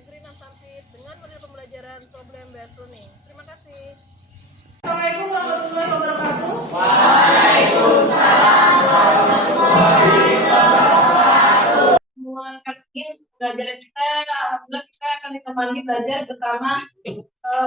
Negeri 6 Sampit dengan model pembelajaran problem based learning. Terima kasih. Assalamualaikum warahmatullahi wabarakatuh. Waalaikumsalam warahmatullahi wabarakatuh. Mulai ini pembelajaran kita, alhamdulillah kita akan kembali belajar bersama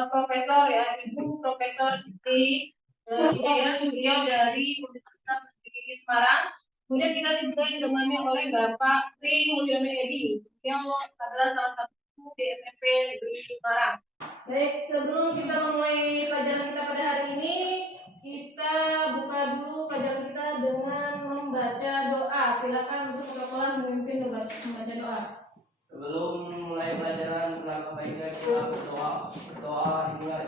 Profesor ya, Ibu Profesor Siti beliau dari Universitas Negeri Semarang. Kemudian kita juga ditemani oleh Bapak Tri Mulyono Edi yang adalah salah satu di SMP Negeri Semarang. Baik, sebelum kita memulai pelajaran kita pada hari ini, kita buka dulu pelajaran kita dengan membaca doa. Silakan untuk kakak kelas memimpin membaca doa. Sebelum mulai pelajaran langkah baiknya kita berdoa dimulai.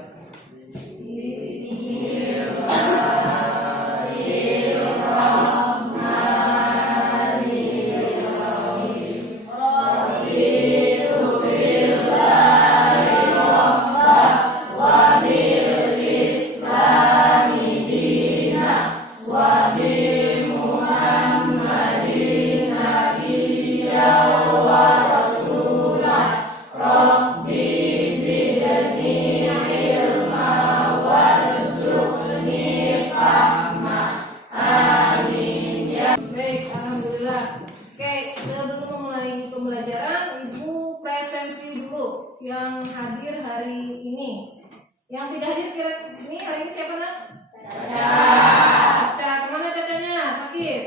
Yang hadir hari ini. Yang tidak hadir ini hari ini siapa nak? Caca. Kemana cacanya? Sakit?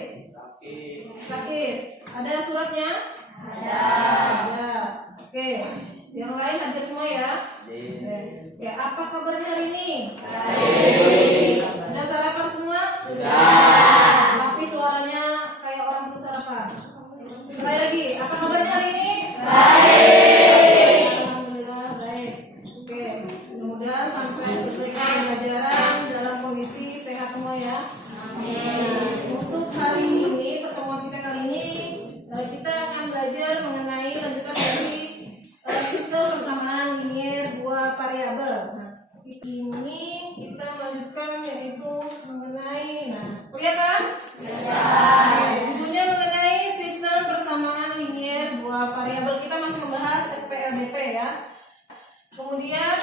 Sakit. Ada suratnya? Ada. Oke. Yang lain hadir semua ya? Ya, apa kabarnya hari ini? Baik. Sudah sarapan semua? Sudah. Tapi suaranya kayak orang belum sarapan. Sekali lagi, apa kabarnya hari ini? Baik. Sampai selesai pembelajaran dalam kondisi sehat semua ya. Amin. Untuk hari ini, pertemuan kita kali ini, kita akan belajar mengenai lanjutan dari sistem persamaan linier dua variabel. Nah, ini kita melanjutkan yaitu mengenai, kelihatan? Judulnya mengenai sistem persamaan linier dua variabel. Kita masih membahas SPLDP ya. Kemudian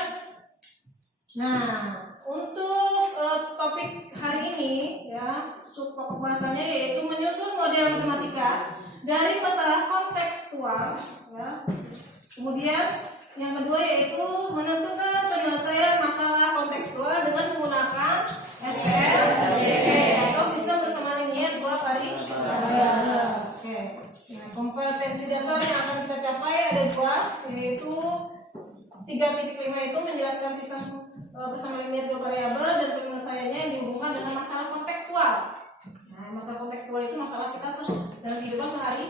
untuk topik hari ini ya, pokok bahasanya yaitu menyusun model matematika dari masalah kontekstual ya. Kemudian yang kedua yaitu menentukan penyelesaian masalah kontekstual dengan menggunakan SPLDP atau sistem persamaan linier dua variabel. Oke. Nah, kompetensi dasar yang akan kita capai ada dua, yaitu 3.5 itu menjelaskan sistem persamaan linier dua variabel dan penyelesaiannya yang dihubungkan dengan masalah kontekstual. Nah, masalah kontekstual itu masalah kita dalam kehidupan sehari-hari.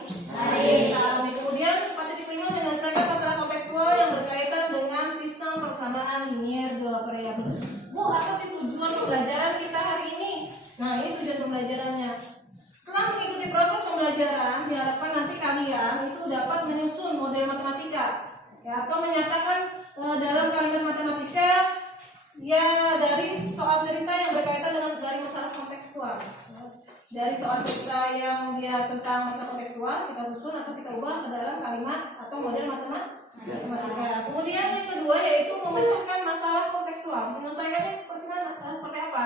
Kemudian 4.5 menyelesaikan masalah kontekstual yang berkaitan dengan sistem persamaan linier dua variabel. Bu, apa sih tujuan pembelajaran kita hari ini? Nah, ini tujuan pembelajarannya. Setelah mengikuti proses pembelajaran, diharapkan nanti kalian itu dapat menyusun model matematika ya, atau menyatakan dalam kalimat matematika ya dari soal cerita yang berkaitan dengan dari masalah kontekstual. Dari soal cerita yang dia tentang masalah kontekstual kita susun atau kita ubah ke dalam kalimat atau model matematika. Kemudian yang kedua yaitu memecahkan masalah kontekstual. Menyelesaikannya seperti mana? Seperti apa?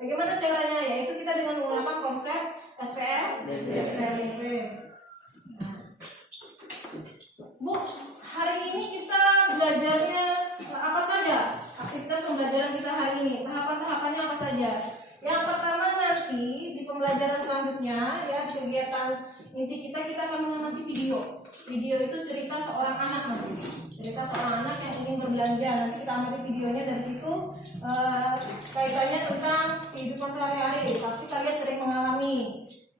Bagaimana caranya? Yaitu kita dengan menggunakan konsep SPLDP. Bu, hari ini kita belajarnya apa saja? Aktivitas pembelajaran kita hari ini, tahapan-tahapannya apa saja? Yang pertama nanti di pembelajaran selanjutnya ya, di kegiatan inti kita akan mengamati video. Video itu cerita seorang anak nanti, cerita seorang anak yang ingin berbelanja. Nanti kita amati videonya dari situ, kaitannya tentang kehidupan sehari-hari. Pasti kalian sering mengalami.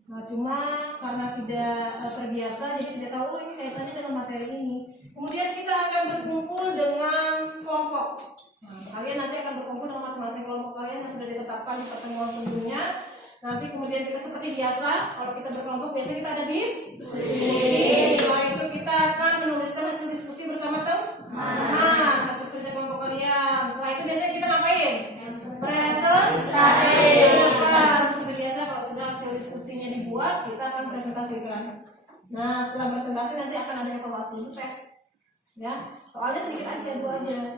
Nah, cuma karena tidak terbiasa, jadi tidak tahu ini kaitannya dengan materi ini. Kemudian kita akan berkumpul dengan kelompok. Kalian nanti akan berkumpul dengan masing-masing kelompok kalian yang sudah ditetapkan di pertemuan sebelumnya. Nanti kemudian kita seperti biasa, kalau kita berkelompok biasanya kita ada diskusi. Setelah itu kita akan menuliskan hasil diskusi bersama teman. Hasil kerja kelompok kalian. Setelah itu biasanya kita ngapain? Presentasi. Seperti biasa kalau sudah hasil diskusinya dibuat, kita akan presentasikan. Nah, setelah presentasi nanti akan ada evaluasi tes. Ya, soalnya sedikit aja, 2 aja.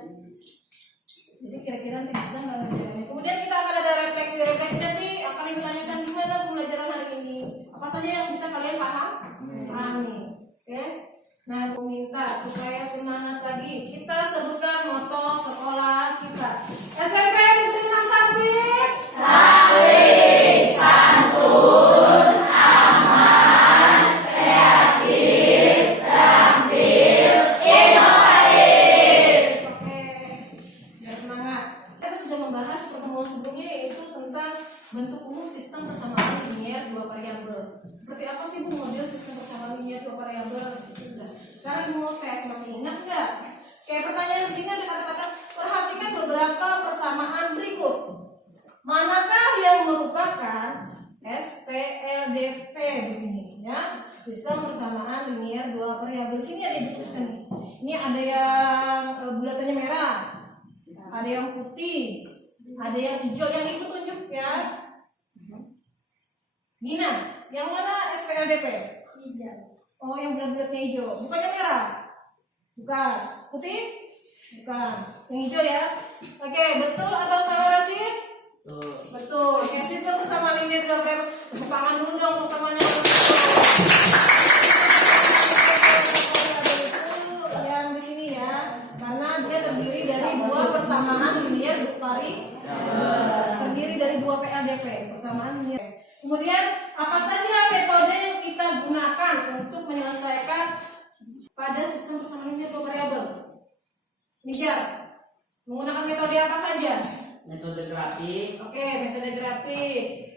Jadi kira-kira nanti bisa nggak ngerjain. Kemudian kita akan ada refleksi. Refleksi nanti akan ditanyakan gimana pembelajaran hari ini. Apa saja yang bisa kalian pahami. Oke. Nah, aku minta supaya semangat lagi. Kita sebutkan moto sekolah kita. SMP Negeri 6 Sabit. Sabit, santun, aman, kreatif, terampil, inovatif. Oke. Ya, semangat. Kita sudah membahas pertemuan sebelumnya yaitu tentang bentuk umum sistem persamaan linier 2 variabel. Seperti apa sih Bu model sistem persamaan linier 2 variabel? Sekarang mau tes, masih ingat nggak? Kayak pertanyaan di sini ada kata-kata perhatikan beberapa persamaan berikut. Manakah yang merupakan SPLDP di sini? Ya, sistem persamaan linier 2 variabel. Di sini ada dituliskan. Ini ada yang bulatannya merah, ada yang putih, ada yang hijau. Yang ikut tunjuk ya. Gina, yang mana SPLDP? Hijau. Oh, yang bulat-bulatnya hijau. Bukan yang merah? Bukan. Putih? Bukan. Yang hijau ya? Oke, betul atau salah Rashid? Betul. Oke, sistem persamaan linier 2 variabel. Tepuk tangan dulu dong untuk temannya. Itu yang di sini ya. Karena dia terdiri dari 2 persamaan linier terdiri dari 2 PLDP, persamaan linier. Kemudian apa saja metode yang kita gunakan untuk menyelesaikan pada sistem persamaan linier 2 variabel? Nijar, menggunakan metode apa saja? Metode grafik. Oke, metode grafik.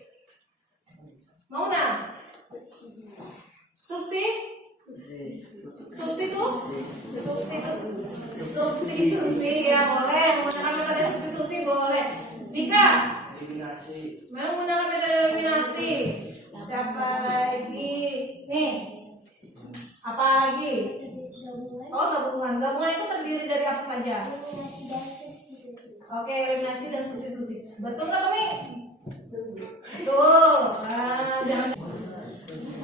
Mau nggak? Substitusi ya boleh, menggunakan metode substitusi boleh. Jika Eliminasi. menggunakan metode eliminasi, siapa lagi? Nih, apa lagi? Oh, gabungan. Gabungan itu terdiri dari apa saja? Oke, eliminasi dan substitusi. Betul nggak, Tommy? Betul. Nah, jangan.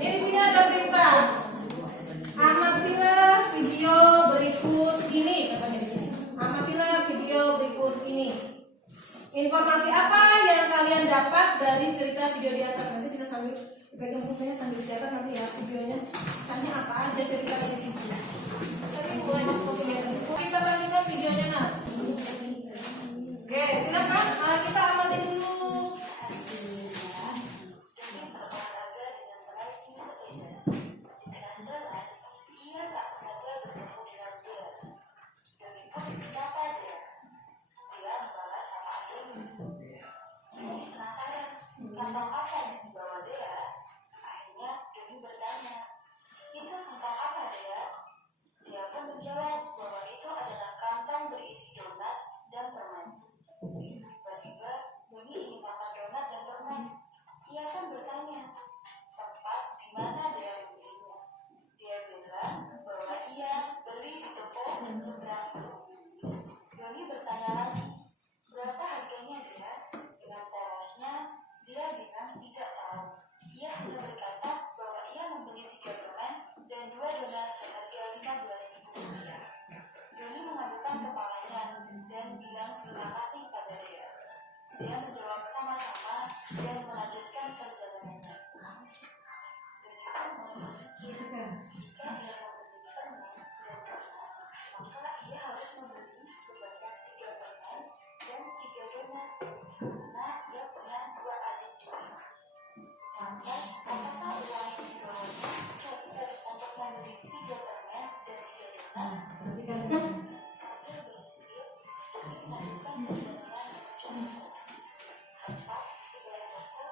Ini di sini ada perintah. Amatilah video berikut ini, katanya di sini. Amatilah video berikut ini. Informasi apa yang kalian dapat dari cerita video di atas? Nanti bisa sambil pegang bukunya sambil dicatat nanti ya videonya. Misalnya apa aja cerita di sini. Tapi mulai masuk ke kegiatan. Kita bandingkan videonya nah. Oke, silakan. Kita amati dulu. Kantong apa yang dibawa Dea? Akhirnya Doni bertanya, itu kantong apa Dea? Dia pun menjawab bahwa itu adalah kantong berisi donat dan permen. Tiba-tiba Doni ingin makan donat dan permen. Ia pun bertanya, tempat di mana Dea membelinya? Dia bilang bahwa ia beli di toko seberang itu. Doni bertanya lagi, berapa harganya Dea? Dengan polosnya dia bilang tidak tahu. Ia hanya berkata bahwa ia membeli 3 permen dan 2 donat seharga Rp15.000. Doni mengadukkan kepalanya dan bilang terima kasih pada dia. Dia menjawab sama-sama dan melanjutkan perjalanannya. Doni pun mulai berpikir, jika ia membeli permen dan donat, maka ia harus membeli sebanyak 3 permen dan 3 donat. Karena ia punya 2 adik juga. Lantas, apakah uang yang dibawanya cukup untuk membeli 3 permen dan 3 donat? Sambil berpikir, Doni melanjutkan perjalanan menuju toko. Tepat di sebelah toko,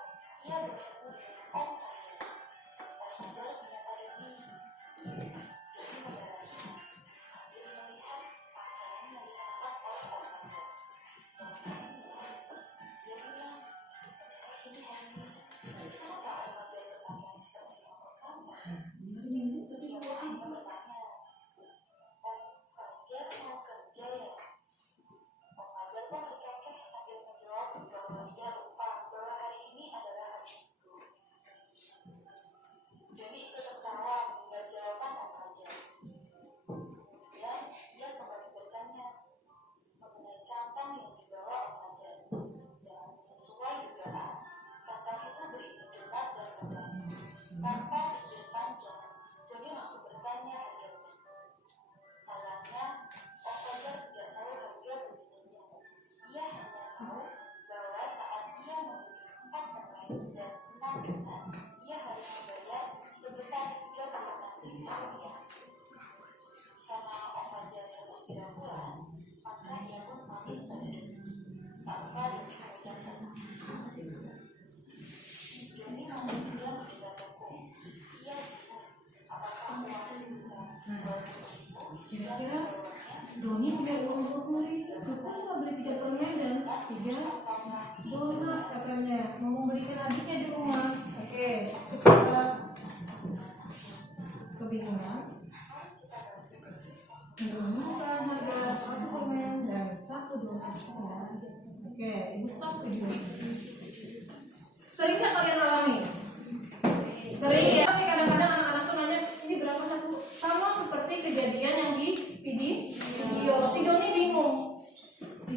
ia bertemu dengan Om Fajar. Om Fajar menyapa Doni. Doni membalasnya sambil melihat pakaian yang dikenakan oleh Om Fajar. Doni bilang, ini hari ini, kenapa Om Fajar berpakaian dan 6 donat, ia harus membayar sebesar Rp36.000. Karena Om Fajar harus segera pulang, maka ia pun pamit pada Doni. Tanpa Doni mengucapkan Doni masih diam di depan toko. Ia bingung, apakah uang masih besar buat ibu Kira-kira Doni punya uang 20.000, cukup nggak beli 3 permen dan 3 donat katanya. Mau memberikan adiknya di rumah. Oke, kita kebingungan. Menemukan harga 1 permen dan 1 donat. Oke, ibu stop video. Sering nggak kalian alami? Sering ya. Tapi kadang-kadang anak-anak tuh nanya ini berapa satu, sama seperti kejadian yang di video. Si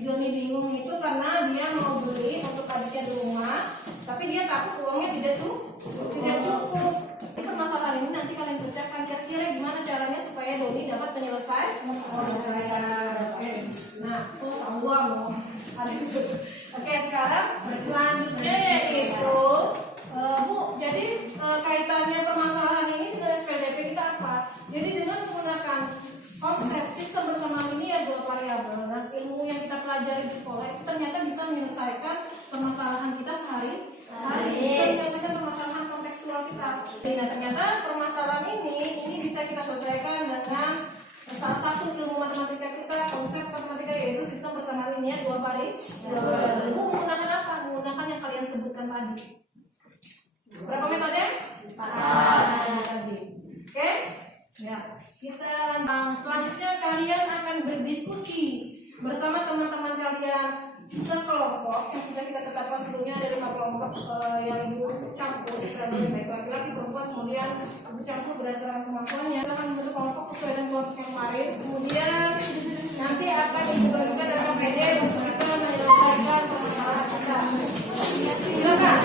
Doni bingung itu karena dia mau beli untuk adiknya di rumah, tapi dia takut uangnya tidak cukup. Ini permasalahan ini nanti kalian pecahkan kira-kira gimana caranya supaya Doni dapat menyelesaikan. Oke. Nah, tahu uang loh. Oke, sekarang selanjutnya yaitu Bu, jadi kaitannya permasalahan ini dengan SPDP kita apa? Jadi dengan menggunakan konsep sistem bersamaan ini ya 2 variabel. Nah, ilmu yang kita pelajari di sekolah itu ternyata bisa menyelesaikan permasalahan kita sehari-hari, bisa menyelesaikan permasalahan kontekstual kita. Nah, ternyata permasalahan ini bisa kita selesaikan dengan salah satu ilmu matematika kita, konsep matematika yaitu sistem bersamaan linear 2 variabel. Menggunakan apa? Menggunakan yang kalian sebutkan tadi. Berapa metode? 4 tadi. Oke? Ya. Kita selanjutnya kalian akan berdiskusi bersama teman-teman kalian sekelompok yang sudah kita tetapkan sebelumnya ada 5 kelompok yang ibu campur, baik laki-laki, perempuan, kemudian ibu campur berdasarkan kemampuannya. Kita akan membentuk kelompok sesuai dengan kelompok yang kemarin. Kemudian nanti akan dibagikan data PD untuk kita menyelesaikan permasalahan kita. Silakan.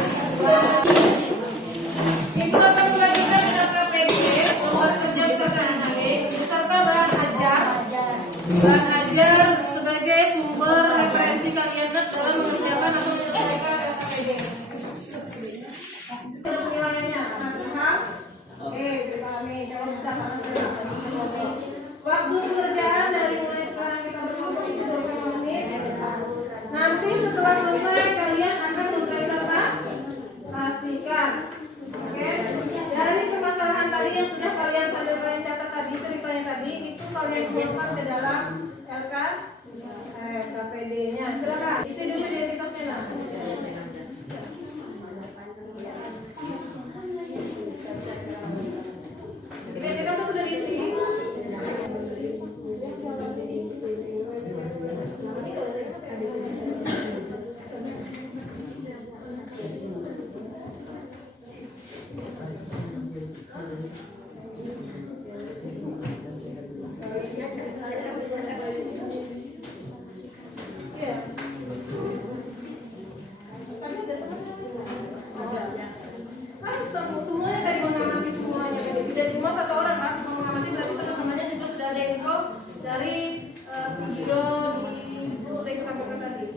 Ibu akan membagikan data PD, nomor kerja beserta anak-anak beserta bahan ajar sebagai sumber referensi kalian dalam mengerjakan atau menyelesaikan data PD. Nilainya, paham? Oke, dipahami. Kalau bisa waktu pekerjaan dari mulai sekarang kita berkelompok itu 25 menit. Nanti setelah selesai kalian akan mempresentasikan. Oke, dari permasalahan tadi yang sudah kalian sambil kalian catat tadi, ceritanya tadi itu kalian kumpulkan ke dalam KPD-nya. Silakan isi dulu identitasnya. Nah. Identitasnya sudah diisi. Semuanya dari mengamati semuanya. Tidak cuma 1 orang Pak, cuma mengamati berarti teman-temannya juga sudah ada info dari video ibu yang kita buka tadi.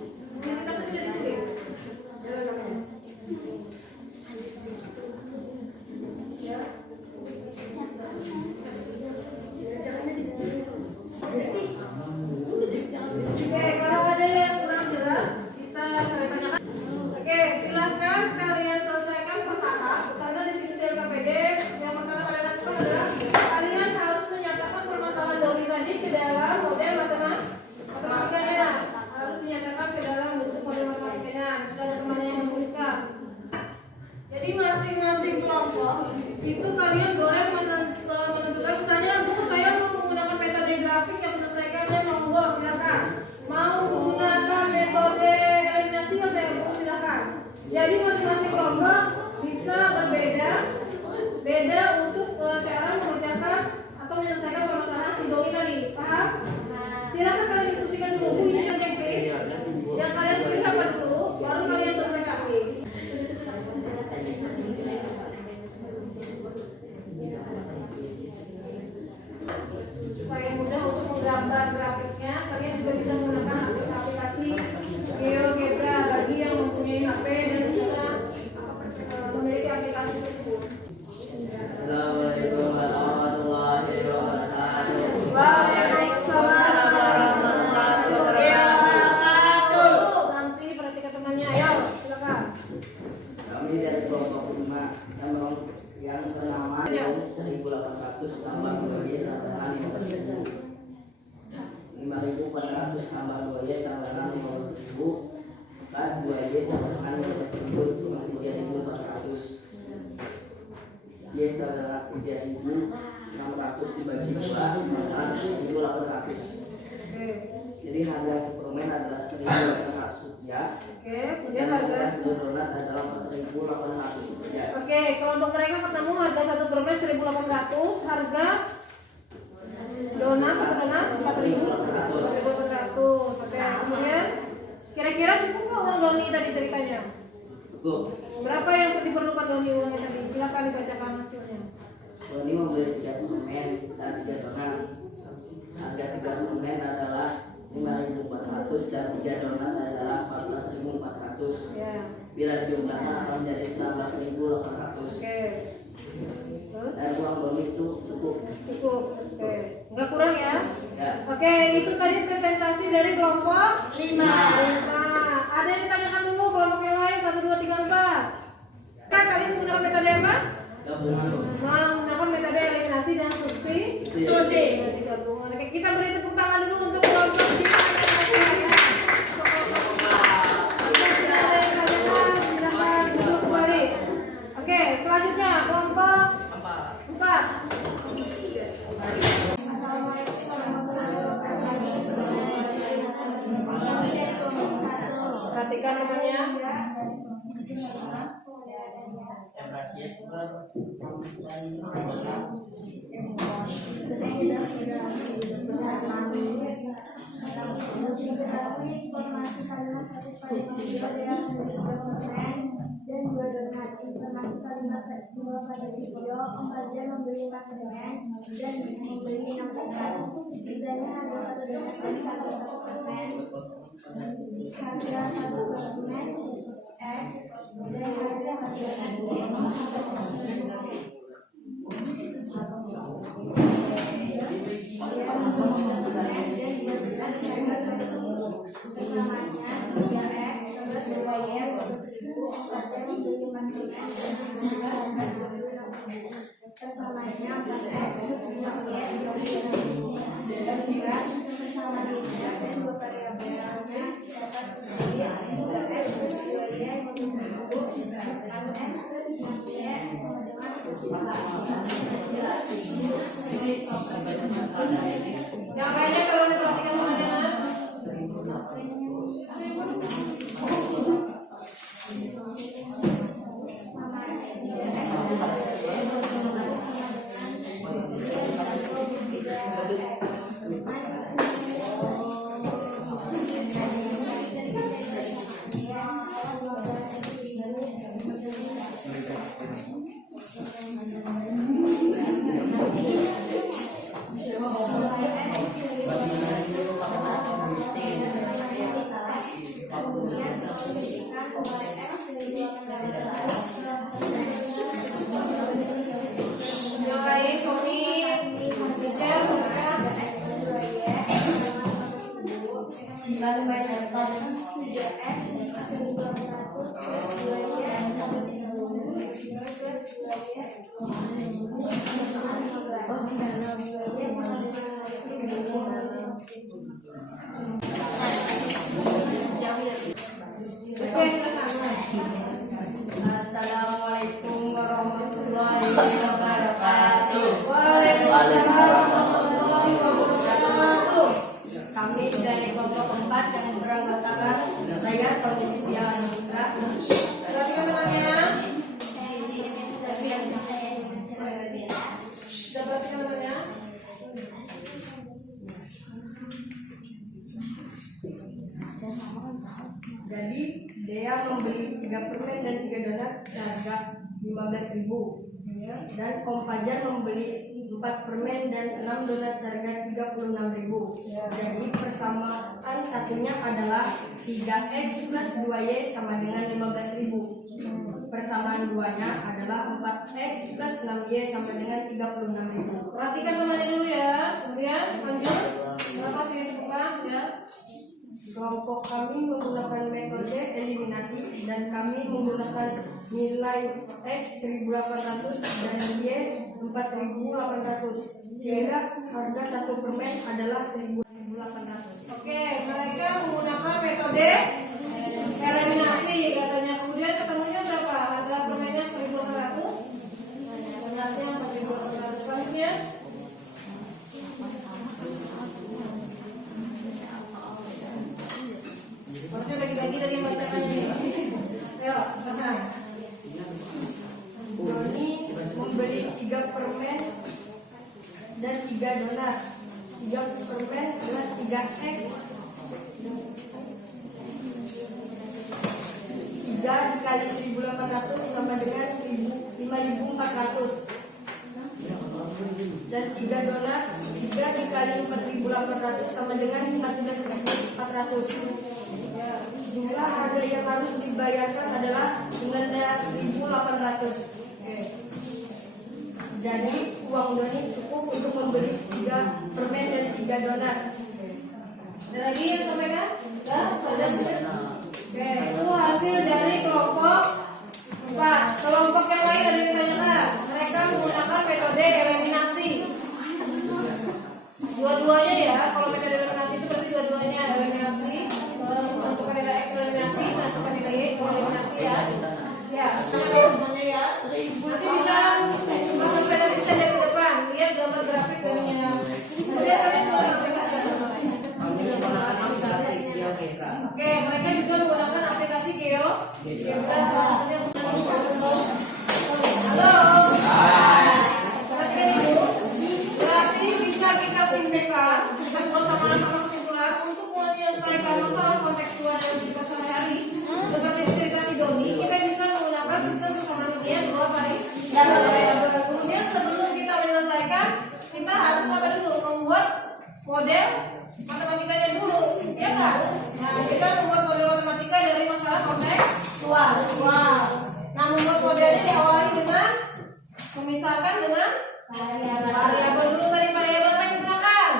Kita sudah ditulis. Ya. Oke, kalau ada yang kurang jelas bisa kalian tanyakan. Oke, silakan kalian selesaikan pertama karena di situ di LKPD yang pertama kalian lakukan adalah kalian harus menyatakan permasalahan Doni tadi ke dalam model matematikanya. Harus menyatakan ke dalam bentuk model matematikanya. Sudah ada temannya yang menuliskan. Jadi masing-masing kelompok itu kalian boleh menentukan misalnya Bu, saya mau menggunakan metode grafik yang menyelesaikannya, monggo silakan. Mau menggunakan metode eliminasi nggak saya Bu, silakan. Jadi masing-masing kelompok bisa beda untuk cara mengerjakan atau menyelesaikan permasalahan si Doni tadi. Paham? Silakan kalian diskusikan dulu. Bu, ini checklist. Yang kalian tulis apa dulu, baru kalian selesaikan. Supaya mudah untuk menggambar grafiknya, kalian juga bisa menggunakan aplikasi GeoGebra bagi yang mempunyai HP dan bisa 400 tambah 2Y sama dengan 15.000, maka 2Y sama dengan 15.000 cuma 3.400. Y sama dengan 3.600 dibagi 2 maka 1.800. Jadi harga permen adalah 1.800 rupiah. Oke, kemudian harga satu donat adalah 4.800 rupiah. Oke, kelompok mereka ketemu harga satu permen 1.800, harga donat satu donat 4.800. Oke, kemudian kira-kira cukup nggak uang Doni tadi ceritanya? Cukup. Berapa yang diperlukan Doni uangnya tadi? Silakan dibacakan hasilnya. Doni membeli 3 permen dan 3 donat. Harga 3 permen adalah 5.400 dan 3 donat adalah 14.400. Ya. Bila jumlahnya akan menjadi 19.800. Oke. Terus? Dan uang Doni itu cukup. Cukup. Oke. Nggak kurang ya? Ya. Oke, itu tadi presentasi dari kelompok 5. Ada yang ditanyakan dulu kelompok yang lain 1, 2, 3, 4. Kak, kalian menggunakan metode apa? Gabungan. Menggunakan metode eliminasi dan substitusi. Gabungan. Oke, kita beri tepuk tangan dulu untuk kelompok 5. Silakan duduk kembali. Oke, selanjutnya kelompok 4. Perhatikan temannya. Informasi kalimat 1/2 dan 2 donat. Informasi kalimat 2 pada video, pembelajar membeli 4 permen dan membeli 6 donat. Bedanya harga 1 donat dan harga 1 permen. Harga 1 permen X dan harga 1 donat persamanya 3X plus 2Y persamanya 4X plus 2Y dan juga persamaan dan 2 variabelnya dapat menjadi 3X plus 2Y X plus 6Y sama dengan Yang lainnya kalau diperhatikan temannya. Yang lain, Tommy, Michelle, Monica. Assalamualaikum warahmatullahi wabarakatuh. Waalaikumsalam warahmatullahi wabarakatuh. Kami dari kelompok 4 yang beranggotakan saya Tommy Setiawan Putra. Perhatikan temannya. Sudah perhatikan temannya. Jadi dia membeli 3 permen dan 3 donat seharga 15.000. Dan Om Fajar membeli 4 permen dan 6 donat seharga 36.000. Jadi persamaan satunya adalah 3X plus 2Y sama dengan 15.000. Persamaan duanya adalah 4X plus 6Y sama dengan 36.000. Perhatikan temannya dulu ya. Kemudian lanjut. Masih ditemukan ya. Kelompok kami menggunakan metode eliminasi dan kami menggunakan nilai X 1.800 dan Y 4.800 sehingga harga 1 permen adalah 1.800. Oke, mereka menggunakan metode eliminasi katanya. Kemudian ketemunya berapa? Ada permennya 1.800. Banyaknya 4.800. Selanjutnya harusnya bagi-bagi dari bacaannya. Ayo, baca. Doni membeli 3 permen dan 3 donat. 3 permen adalah 3x. 3 dikali 1.800 sama dengan 5.400. Dan 3 donat 3 dikali 4.800 sama dengan 15.400. Jumlah harga yang harus dibayarkan adalah 19.800. Jadi uang Doni cukup untuk membeli 3 permen dan 3 donat. Ada lagi yang sampaikan? Ada. Oke, itu hasil dari kelompok 4. Kelompok yang lain ada yang ditanyakan. Mereka menggunakan metode eliminasi. Dua-duanya ya, kalau metode eliminasi itu berarti dua-duanya eliminasi. Untuk nilai X eliminasi dan untuk nilai Y eliminasi ya. Ya, semuanya ya. Nanti bisa masuk sepeda bisa dari depan. Lihat gambar grafik gamenya. Kemudian kalian mulai aplikasi. Oke, mereka juga menggunakan aplikasi Geo. Dan salah satunya halo. Perhatikan itu. Berarti bisa kita simpulkan sama-sama kesimpulan untuk menyelesaikan masalah kontekstual dan juga sehari-hari. Seperti cerita si Doni, kita bisa menggunakan sistem persamaan linear 2 variabel. Kemudian sebelum kita menyelesaikan, kita harus apa dulu? Membuat model matematikanya dulu, ya kan? Nah, kita membuat model matematika dari masalah kontekstual. Nah, membuat modelnya diawali dengan memisahkan dengan variabel dulu. Tadi variabel apa yang digunakan?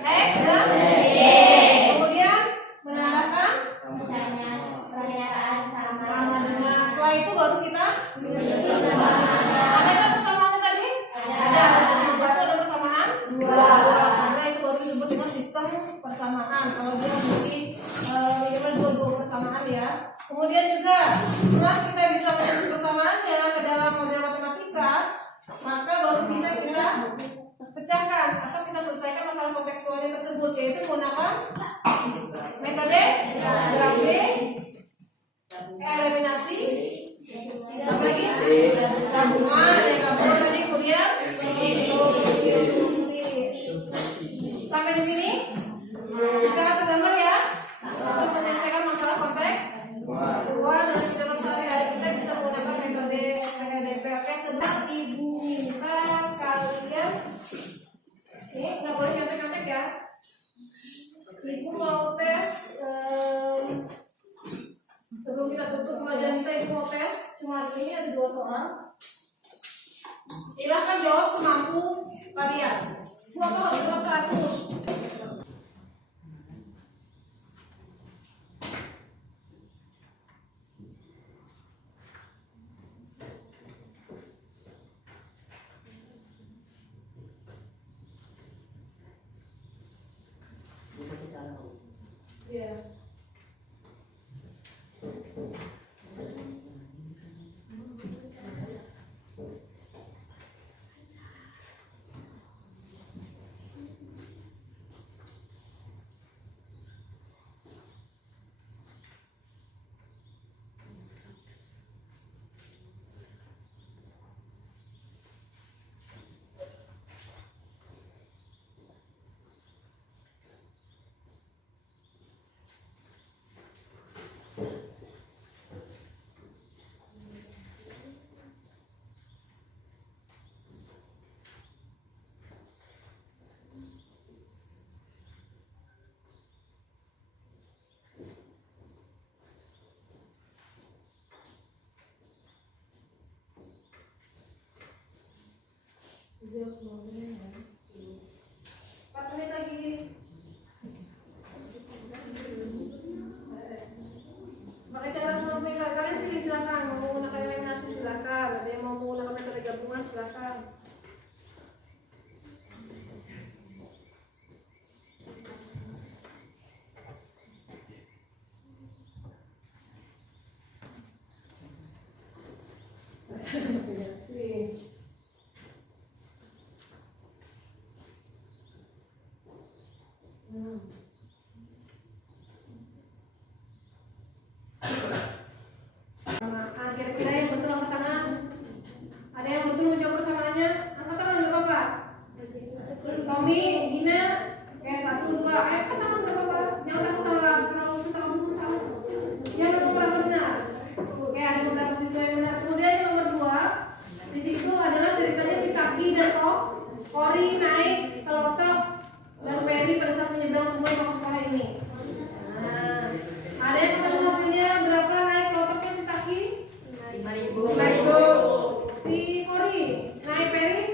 X dan Y. Kemudian menambahkan sama dengan. Setelah itu baru kita ada kan persamaannya tadi? Ada. Satu ada persamaan 2. Karena itu baru disebut dengan sistem persamaan. Kalau dia memiliki minimal 2 persamaan ya. Kemudian juga setelah kita bisa menyusun persamaannya ke dalam model matematika, maka baru bisa kita pecahkan atau kita selesaikan masalah kontekstualnya tersebut, yaitu menggunakan metode graphing, eliminasi, apa lagi? Gabungan, tadi kemudian substitusi. Sampai di sini kita tergambar ya untuk menyelesaikan masalah konteks dan di dalam sehari-hari kita bisa menggunakan metode PDP. Oke, sedang ibu minta kalian ini nggak boleh nyontek-nyontek ya. Ibu mau tes sebelum kita tutup pelajaran kita, ibu mau tes. Cuma hari ini ada 2 soal. Silahkan jawab semampu kalian. Bu, apa harus jawab 100? Iya. Pakai cara semampu kalian pilih silakan. Mau menggunakan eliminasi silakan. Ada yang mau menggunakan metode gabungan silakan. Kira-kira yang betul angkat tangan. Ada yang betul menjawab persamaannya? Angkat tangan nggak apa-apa. Tommy, Gina, kayak 1, 2, ayo angkat tangan nggak apa-apa. Jangan takut salah, kalau kita takut salah. Jangan takut merasa benar. Oke, ada beberapa siswa yang benar. Kemudian yang nomor 2, di situ adalah ceritanya si Kaki dan Kori naik ke lotok dan Peri pada saat menyeberang sungai ke sekolah ini. Nah, ada yang ketemu hasilnya berapa naik lotoknya si Kaki? 5.000. Si Kori naik Peri?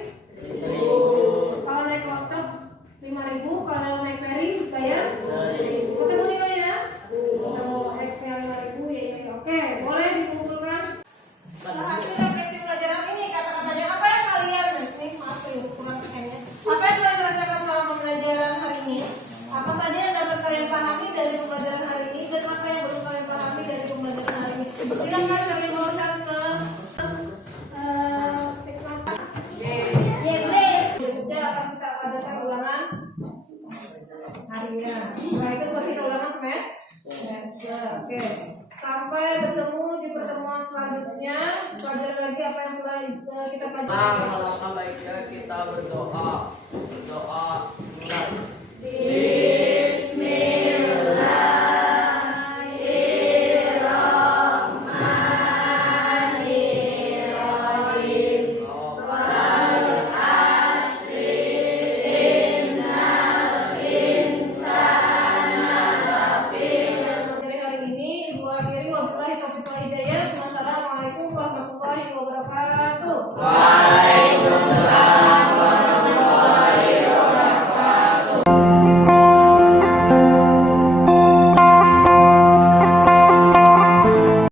1.000. Kalau naik lotok 5.000, kalau naik Peri saya 1.000. Ketemu nilainya? Ketemu X-nya 5.000 ya ini. Oke, boleh dikumpulkan. Hasil refleksi pelajaran ini kata-katanya apa yang kalian maaf ya kurang kesannya. Apa yang kalian rasakan selama pembelajaran hari ini? Apa saja yang dapat kalian pahami dari pembelajaran hari ini dan apa yang belum kalian pahami dari pembelajaran hari ini? Silakan kami bawakan ke Berikutnya akan kita adakan ulangan harian. Nah itu buat kita ulangan semester. Oke. Sampai bertemu di pertemuan selanjutnya. Pelajaran lagi apa yang telah kita pelajari. Alangkah baiknya kita berdoa. Berdoa. Di